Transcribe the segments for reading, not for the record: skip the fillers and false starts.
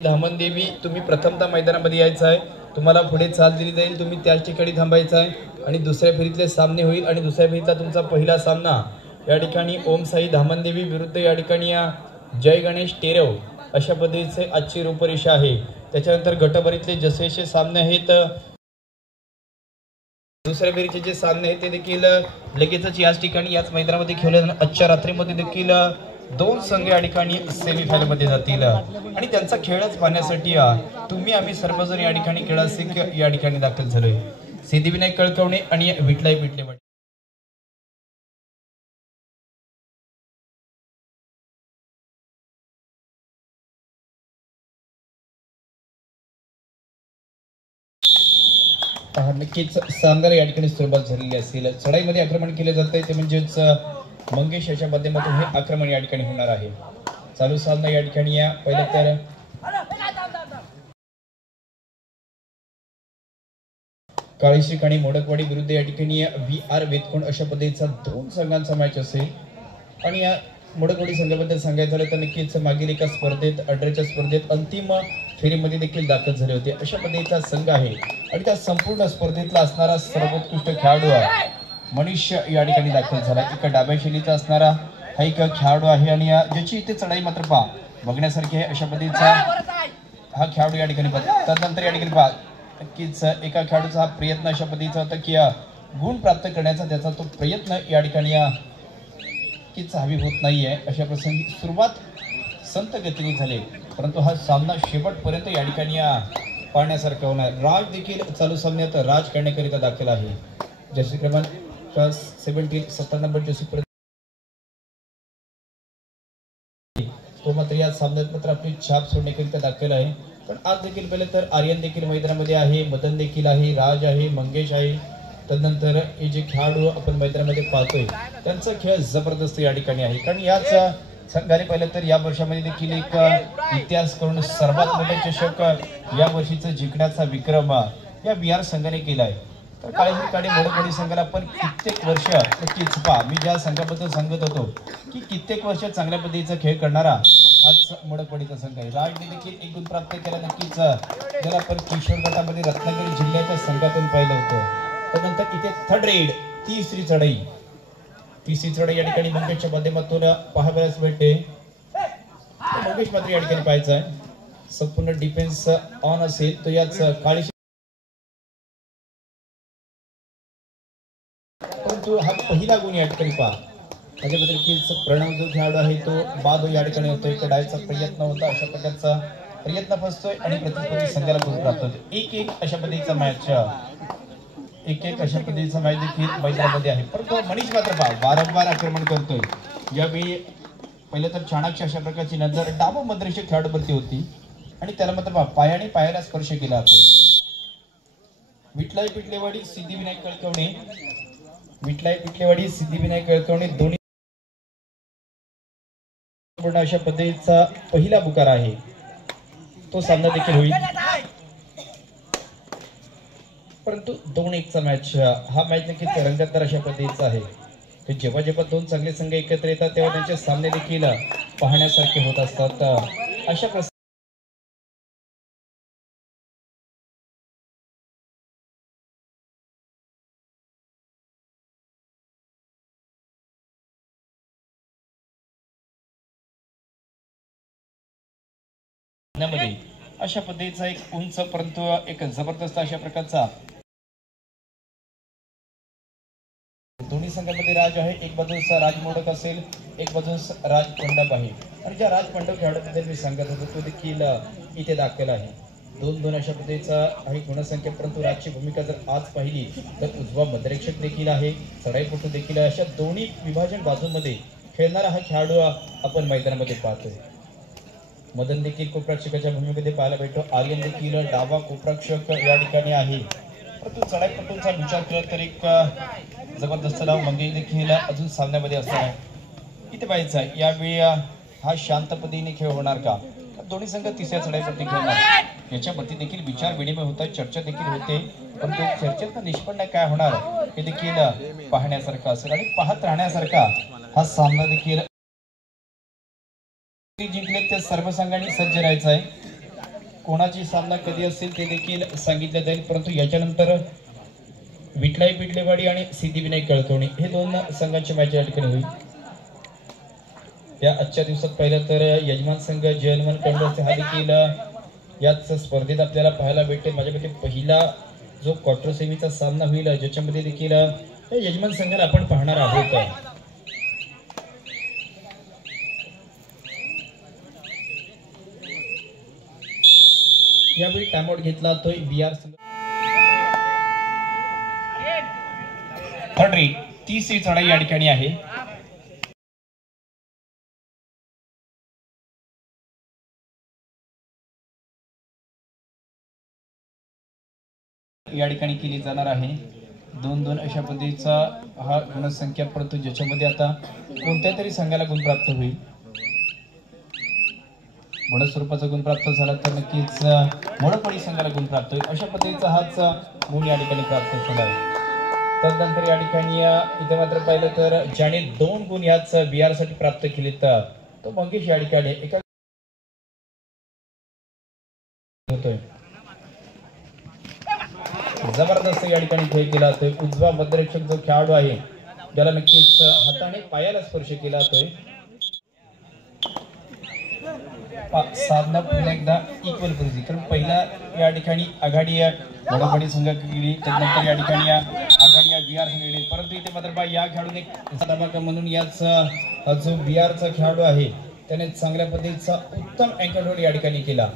धामणदेवी तुम्ही प्रथमतः मैदानामध्ये यायचं आहे। तुम्हाला पुढे चाल दिली जाईल, तुम्ही त्याच ठिकाणी थांबायचं आहे आणि दुसऱ्या फेरीतले सामने होईल आणि दुसऱ्या फेरीतला तुमचा पहिला सामना या ठिकाणी ओम साई धामणदेवी विरुद्ध या ठिकाणी जय गणेश टेरव अशा पद्धतीचे आजची रूपरेषा आहे। त्याच्यानंतर गटभरीतले जसे सामने आहेत, दुसऱ्या फेरीचे जे सामने आहेत ते देखील लगेचच याच ठिकाणी याच मैदानामध्ये खेळले जाणार। आजच्या रात्रीमध्ये देखील दोन संघ या ठिकाणी सेमीफायनल मध्ये जातील आणि त्यांचा खेळच पाहण्यासाठी तुम्ही आम्ही सर्वजण या ठिकाणी क्रीडासिक या ठिकाणी दाखल झालोय। सिद्धिविनायक कळकवणे आणि विठलाई पिटलेवाडी नक्कीच शानदार या ठिकाणी सुरुवात झालेली असेल। चढाईमध्ये आक्रमण केले जात आहे ते म्हणजेच मंगेश याच्या माध्यमातून हे आक्रमण या ठिकाणी होणार आहे। चालू सामना या ठिकाणी पहिले तर काळीशिक आणि मोडकवाडी विरुद्ध या ठिकाणी VR वेतकोण अशा पद्धतीचा दोन संघांचा मॅच असेल आणि या मोडकवाडी संघाबद्दल सांगायचं झालं तर नक्कीच मागील एका स्पर्धेत अड्रेच्या स्पर्धेत अंतिम फेरीमध्ये देखील दाखल झाले होते अशा पद्धतीचा संघ आहे आणि त्या संपूर्ण स्पर्धेतला असणारा सर्वोत्कृष्ट खेळाडू मनीष या ठिकाणी दाखल झाला। एका डाव्या शैलीचा असणारा हा एक खेळाडू आहे आणि ज्याची इथे चढाई मात्र बघण्यासारखी आहे अशा पद्धतीचा हा खेळाडू या ठिकाणी त्यानंतर या ठिकाणी नक्कीच एका खेळाडूचा हा प्रयत्न अशा पद्धतीचा होता की गुण प्राप्त करण्याचा त्याचा तो प्रयत्न या ठिकाणी नक्कीच हवी होत नाहीये। अशा प्रसंगी सुरुवात संत गतीने झाले परंतु हा सामना शेवटपर्यंत या ठिकाणी पाहण्यासारखा होणार। राज देखील चालू सामन्यात राज करण्याकरिता दाखल आहे। जर्सी क्रमांक 17 नंबर जर्सी तो मात्र या सामन्यात मात्र आपली छाप सोडण्याकरिता दाखल आहे। पण आज देखील पहिले तर आर्यन देखील मैदानामध्ये आहे, मदन देखील आहे, राज आहे, मंगेश आहे। तदनंतर हे जे खेळाडू आपण मैदानामध्ये पाहतोय त्यांचा खेळ जबरदस्त या ठिकाणी आहे कारण याच संघाने पाहिलं तर या वर्षामध्ये देखील एक इतिहास करून सर्वात मोठे चषक या वर्षीचा जिंकण्याचा विक्रम या VR संघाने केला आहे। तर काळी मोडकवाडी संघाला पण कित्येक वर्ष नक्कीच मी ज्या संघाबद्दल सांगत होतो की कित्येक वर्ष चांगल्या पद्धतीचा खेळ करणारा हाच मोडकवाडीचा संघ आहे। राजने देखील एक गुण प्राप्त केला नक्कीच ज्याला आपण किशोर गटामध्ये रत्नागिरी जिल्ह्याच्या संघातून पाहिलं होतं। त्यानंतर इथे थर्ड रेड तिसरी चढाई या ठिकाणी मंगेशच्या माध्यमातून पाहावयास भेटते। मंगेश मात्र या ठिकाणी पाहायचा आहे संपूर्ण डिफेन्स ऑन असेल तो याच काळी परंतु हा पहिला गुण या ठिकाणी त्याच्याबद्दल की प्रणव जो खेळाडू आहे तो बाद या ठिकाणी होतोय। कडायचा प्रयत्न होता अशा प्रकारचा प्रयत्न फसतोय आणि प्रतिस्पर्धी संघाला गुण प्राप्त होतो। एक अशा पद्धतीचा मॅच एक अशा पद्धतीचा मॅच देखील मैदानामध्ये आहे परंतु मनीष मात्र वारंवार आक्रमण करतोय। यावेळी पहिले तर चाणक्य अशा प्रकारची नजर डाव मद्रेशी खेळाडूवरती होती आणि त्याला मात्र पायाला स्पर्श केला होता। विठलाई पिटलेवाडी सिद्धिविनायक कळकवणे दोन्ही अशा पद्धतीचा पहिला पुकार आहे तो सामना देखील होईल परंतु 2-1चा मॅच हा मॅच नक्कीच रंगतदार अशा पद्धतीचा आहे। जेव्हा दोन चांगले संघ एकत्र येतात तेव्हा त्यांचे सामने देखील पाहण्यासारखे होत असतात। अशा अशा पद्धतीचा एक उंच परंतु एक जबरदस्त अशा प्रकारचा दोन्ही संघामध्ये राज आहे। एक बाजूस राज मोडक असेल, एक बाजूस राज पंडप आहे आणि ज्या राज पंडप खेळाडूबद्दल मी सांगत होतो तो देखील इथे दाखल आहे। 2-2 अशा पद्धतीचा आहे गुणसंख्या परंतु राजची भूमिका जर आज पाहिली तर उजवा मध्यरक्षक देखील आहे, चढाईपटू देखील आहे। अशा दोन्ही विभाजन बाजूमध्ये खेळणारा हा खेळाडू आपण मैदानामध्ये पाहतोय। मदन देखील कोपरक्षकाच्या भूमिकेमध्ये पाहायला भेटतो। आर्यन देखील डावा कोपरक्षक या ठिकाणी आहे परंतु चढाईपटूंचा विचार केला तर एक जबरदस्त डाव मंगेश देखील अजून सामन्यामध्ये असणार आहे। इथे पाहायचं आहे यावेळी हा शांत पद्धतीने खेळ होणार का, दोन्ही संघ तिसऱ्या चढाईपट्टी खेळणार याच्यावरती देखील विचार विनिमय होता, चर्चा देखील होते परंतु चर्चेचा निष्पन्न काय होणार हे देखील पाहण्यासारखं असेल आणि पाहत राहण्यासारखा हा सामना देखील जिंकले त्या सर्व संघांनी सज्ज राहायचं आहे। कोणाची सामना कधी असेल ते देखील सांगितले जाईल, परंतु याच्यानंतर विठलाई पिटलेवाडी आणि सिद्धिविनायक कळतोणी हे दोन संघांची मॅच या ठिकाणी होईल. या आजच्या दिवसात पाहिलं तर यजमान संघ जयनमन कंडोचे हा देखील याच स्पर्धेत आपल्याला पाहायला भेटते. माझ्याकडे पहिला जो क्वार्टर सेमीचा सामना होईल ज्याच्यामध्ये देखील यजमान संघाला आपण पाहणार आहोत. यावेळी टाइमआउट घेतला तो बिहार संघ. थर्ड 30 चढाई या ठिकाणी आहे. या ठिकाणी केली जाणार आहे. 2-2 अशा पद्धतीचा हा गुणसंख्या, परंतु ज्याच्यामध्ये आता कोणत्या तरी संघाला गुण प्राप्त होईल. मोड स्वरूपाचा गुण प्राप्त झाला तर नक्कीच मोडपडी संघाला गुण प्राप्त होईल. अशा पद्धतीचा हाच गुण या ठिकाणी प्राप्त झाला आहे. त्यानंतर या ठिकाणी इथे मात्र पाहिलं तर ज्याने 2 गुण याच बिहार साठी प्राप्त केले तर तो मंगेश या ठिकाणी एका होतोय. जबरदस्त या ठिकाणी खेळ केला जातोय. उजवा मध्यरक्षक जो खेळाडू आहे ज्याला नक्कीच हाताने पायाला स्पर्श केला जातोय. साधना पुन्हा एकदा इक्वल परिस्थिती, कारण पहिला या ठिकाणी आघाडी मोडपडी संघाकडे, त्यानंतर या ठिकाणी आघाडी या बिहार संघाकडे, परंतु इथे मात्र या खेळाडूने धमाका म्हणून याच जो बिहारचा खेळाडू आहे त्याने चांगल्या पद्धतीचा उत्तम अँकल होल्ड या ठिकाणी केला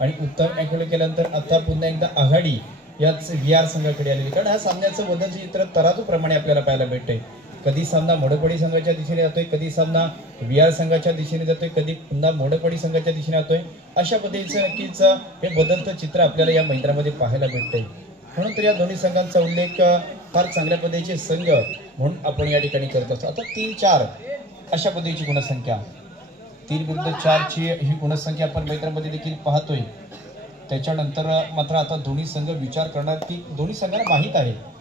आणि उत्तम अँकल होल्ड केल्यानंतर आता पुन्हा एकदा आघाडी याच बिहार संघाकडे आलेली. कारण हा सामन्याचं बदलचं चित्र तराजू प्रमाणे आपल्याला पाहायला भेटते. कधी सामना मोडपडी संघाच्या दिशेने जातोय, कधी सामना बिहार संघाच्या दिशेने जातोय, कधी पुन्हा मोडपडी संघाच्या दिशेने जातोय. अशा पद्धतीचं नक्कीच हे बदलतं चित्र आपल्याला या मैदानामध्ये पाहायला भेटतंय. म्हणून तर या दोन्ही संघांचा उल्लेख फार चांगल्या पद्धतीचे संघ म्हणून आपण या ठिकाणी करत असतो. आता 3-4 अशा पद्धतीची गुणसंख्या, 3-4 ची ही गुणसंख्या आपण मैदानामध्ये देखील पाहतोय. त्याच्यानंतर मात्र आता दोन्ही संघ विचार करणार की दोन्ही संघांना माहीत आहे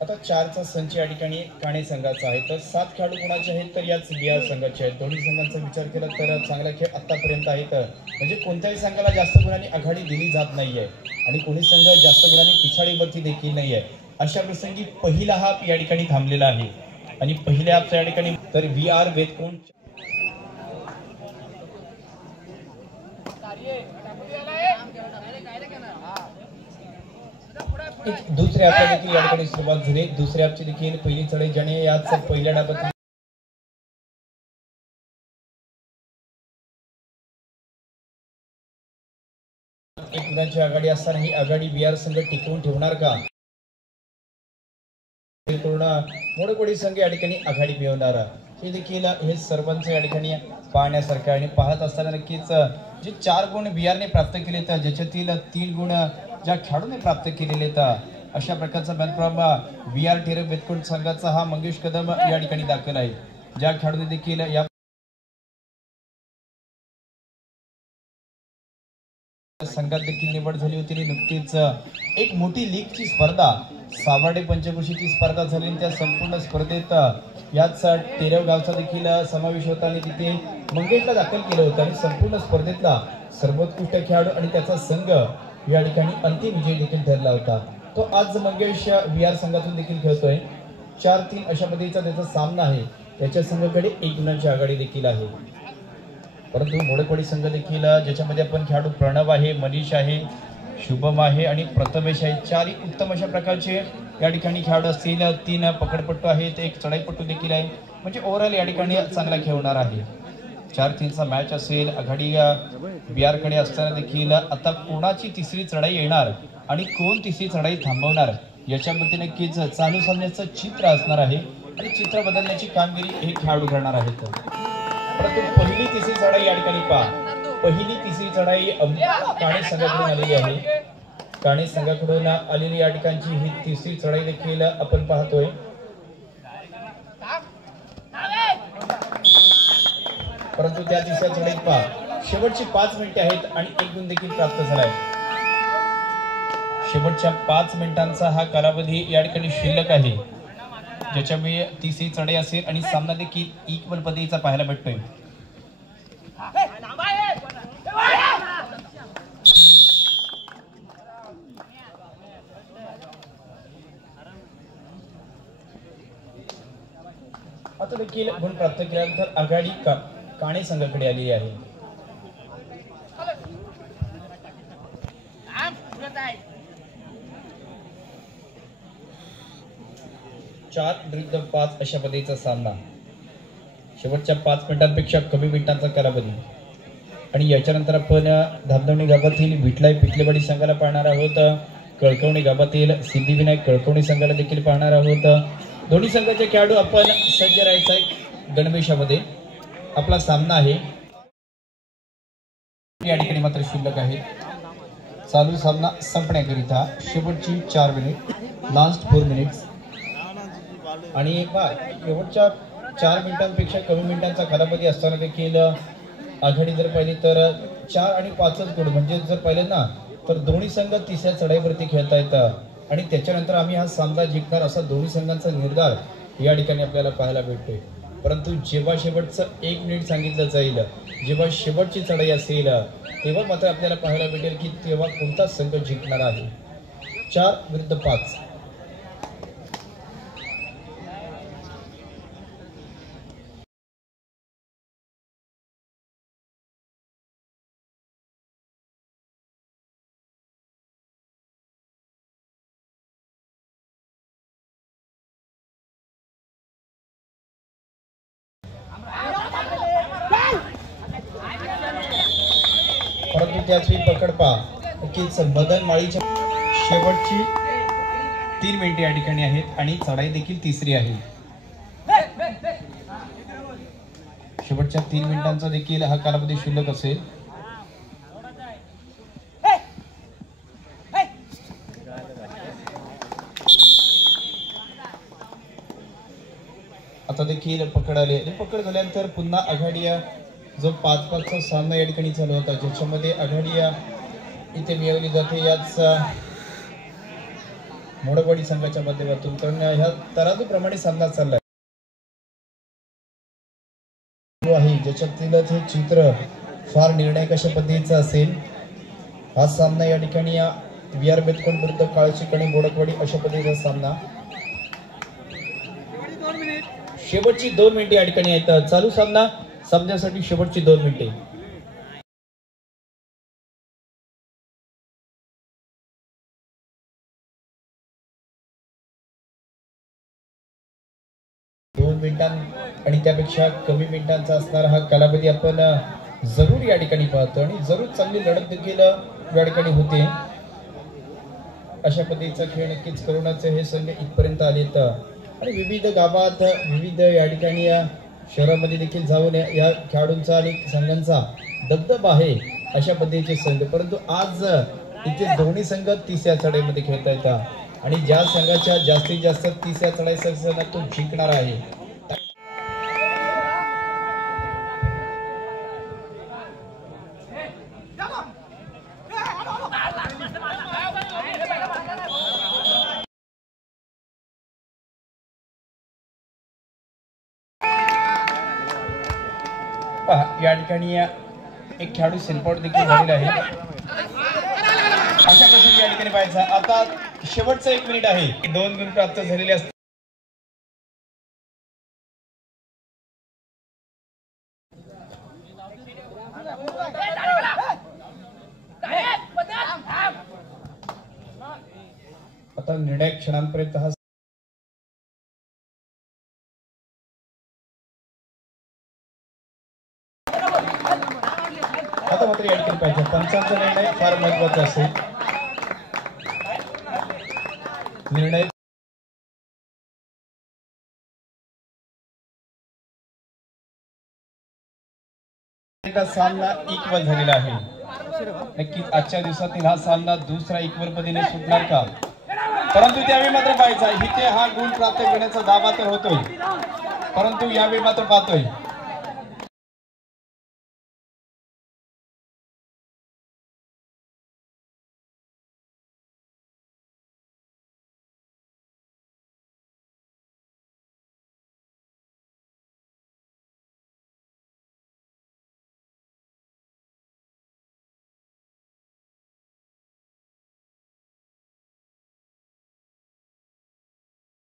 आता 4चा संच या ठिकाणी ठाणे संघाचा आहे. तर 7 खेळाडू कोणाचे आहेत तर याच बिहार संघाचे आहेत. दोन्ही संघांचा विचार केला तर चांगला खेळ आतापर्यंत आहे. तर म्हणजे कोणत्याही संघाला जास्त गुणांनी आघाडी दिली जात नाहीये आणि कोणी संघ जास्त गुणांनी पिछाडीवरती देखील नाहीये. अशा प्रसंगी पहिला हाफ या ठिकाणी थांबलेला आहे आणि पहिल्या हाफच्या या ठिकाणी तर VR वेदकोण दुसऱ्या हाफला देखील या ठिकाणी सुरुवात झाली. दुसऱ्या हाफची देखील पहिली चढाई ज्याने याच पहिल्या डाबात एक गुणांची आघाडी असताना ही आघाडी बिहार संघ टिकवून ठेवणार का? पूर्ण मोडपडी संघ या ठिकाणी आघाडी मिळवणार हे देखील हे सर्वांचं या ठिकाणी पाहण्यासारखं आणि पाहत असताना नक्कीच जे 4 गुण बिहारने प्राप्त केले तर ज्याच्यातील 3 गुण ज्या खेळाडूने प्राप्त केलेले तर अशा प्रकारचा मॅन फ्रॉम VR टेरे बेतकोट संघाचा हा मंगेश कदम या ठिकाणी दाखल आहे. ज्या खेळाडूने देखील या संघात देखील निवड झाली होती. नुकतीच एक मोठी लीगची स्पर्धा सावर्डे पंचक्रोशीची स्पर्धा झाली. त्या संपूर्ण स्पर्धेत याच टेरेव गावचा देखील समावेश होता आणि तिथे मंगेशला दाखल केलं होतं आणि संपूर्ण स्पर्धेतला सर्वोत्कृष्ट खेळाडू आणि त्याचा संघ या ठिकाणी अंतिम विजय देखील ठरला होता. तो आज मंगेश बिहार संघातून देखील खेळतोय. 4-3 अशा पद्धतीचा त्याचा सामना आहे. त्याच्या संघाकडे 1 गुणांची आघाडी देखील आहे. परंतु मोडपडी संघ देखील ज्याच्यामध्ये आपण खेळाडू प्रणव आहे, मनीष आहे, शुभम आहे आणि प्रथमेश आहे. 4ही उत्तम अशा प्रकारचे या ठिकाणी खेळाडू असतील. 3 पकडपट्टू आहेत, 1 चढाईपट्टू देखील आहे. म्हणजे ओव्हरऑल या ठिकाणी चांगला खेळणार आहे. 4-3चा मॅच असेल. आघाडी बिहारकडे असताना देखील आता कोणाची तिसरी चढाई येणार आणि कोण तिसरी चढाई थांबवणार याच्यामध्ये नक्कीच चालू सामन्याचं चित्र असणार आहे आणि चित्र बदलण्याची कामगिरी हे खेळाडू करणार आहेत. परंतु पहिली तिसरी चढाई या ठिकाणी पहा. पहिली तिसरी चढाई ठाणे संघाकडून आलेली आहे. ठाणे संघाकडून आलेली या ठिकाणची ही तिसरी चढाई देखील आपण पाहतोय. परंतु त्या तिसऱ्या चढाईत पहा शेवटची 5 मिनिटे आहेत आणि 1 गुण देखील प्राप्त झालाय. शेवटच्या 5 मिनिटांचा हा कालावधी या ठिकाणी शिल्लक आहे, ज्याच्यामुळे तिसरी चढाई असेल आणि सामना देखील इक्वल पद्धतीचा पाहायला भेटतोय. आता देखील गुण प्राप्त केल्यानंतर आघाडी काणे संघाकडे आलेली आहे. चार विरुद्ध 5 अशा पद्धतीचा सामना. शेवटच्या 5 मिनिटांपेक्षा कमी मिनिटांचा कालावधी. आणि याच्यानंतर आपण धामधवणी गावातील विठलाई पिटलेवाडी संघाला पाहणार आहोत. कळकवणी गावातील सिद्धिविनायक कळकवणी संघाला देखील पाहणार आहोत. दोन्ही संघाचे खेळाडू आपण सज्ज राहायचा आहे. गणवेशामध्ये आपला सामना आहे. या ठिकाणी मात्र शिल्लक आहे. चालू सामना संपण्याकरिता शेवटची 4 मिनिट, लास्ट 4 मिनिट्स. आणि शेवटच्या 4 मिनिटांपेक्षा कमी मिनिटांचा कालावधी असताना देखील आघाडी जर पाहिली तर 4 आणि 5च गुण, म्हणजे जर पाहिलं ना तर दोन्ही संघ तिसऱ्या चढाईवरती खेळता येतात आणि त्याच्यानंतर आम्ही हा सामना जिंकणार असा दोन्ही संघांचा निर्धार या ठिकाणी आपल्याला पाहायला भेटतोय. परंतु जेव्हा शेवटचं 1 मिनिट सांगितलं जाईल, जेव्हा शेवटची चढाई असेल, तेव्हा मात्र आपल्याला पाहायला भेटेल की तेव्हा कोणता संघ जिंकणार आहे. 4 विरुद्ध 5. परंतु त्याची पकड पहा की मदन माळीच्या शेवटची 3 मिनिटे या ठिकाणी आहेत आणि चढाई देखील तिसरी आहे. शेवटच्या 3 मिनिटांचा देखील हा कालावधी शिल्लक असेल. आता देखील पकड आले आणि पकड झाल्यानंतर पुन्हा आघाडी जो 5-5चा सामना या ठिकाणी चालू होता, ज्याच्यामध्ये आघाडी इथे मिळवली जाते याच मोडवाडी संघाच्या माध्यमातून. कारण ह्या तराजूप्रमाणे सामना चाललाय आहे, ज्याच्यातील हे चित्र फार निर्णायक अशा पद्धतीचं असेल. हा सामना या ठिकाणी VR बेतकोण विरुद्ध काळशीकणी मोडकवाडी अशा पद्धतीचा सामना. शेवटची 2 मिनिटे या ठिकाणी आहेत. चालू सामना सामन्यासाठी शेवटची 2 मिनिटे. आणि त्यापेक्षा कमी मिनिटांचा असणारा हा कालावधी आपण जरूर या ठिकाणी पाहतो आणि जरूर चांगली लढत देखील या ठिकाणी होते. अशा पद्धतीचा खेळ नक्कीच करुणाचे हे संघ इथपर्यंत आलेत आणि विविध गावात विविध या ठिकाणी शहरामध्ये देखील जाऊन या खेळाडूंचा आणि संघांचा दबदबा आहे अशा पद्धतीचे संघ. परंतु आज इथे दोन्ही संघ तिसऱ्या चढाईमध्ये खेळता येतात आणि ज्या संघाच्या जास्तीत जास्त तिसऱ्या चढाईचा तो जिंकणार आहे. या ठिकाणी एक खेळाडू सेल्फआउट देखील झालेला आहे. अशा प्रसंगी या ठिकाणी पाहायचा. आता शेवटचं 1 मिनिट आहे. 2 गुण प्राप्त झालेले असतात. आता निर्णायक क्षणांपर्यंत हा आता मात्र या ठिकाणी पाहिजे. पंचांचा निर्णय फार महत्वाचा असेल. निर्णय सामना इक्वल झालेला आहे. नक्कीच आजच्या दिवसातील हा सामना दुसरा इक्वल पद्धतीने सुटणार का? परंतु त्यावेळी मात्र पाहायचा इथे हा गुण प्राप्त करण्याचा दावा तर होतोय, परंतु यावेळी मात्र पाहतोय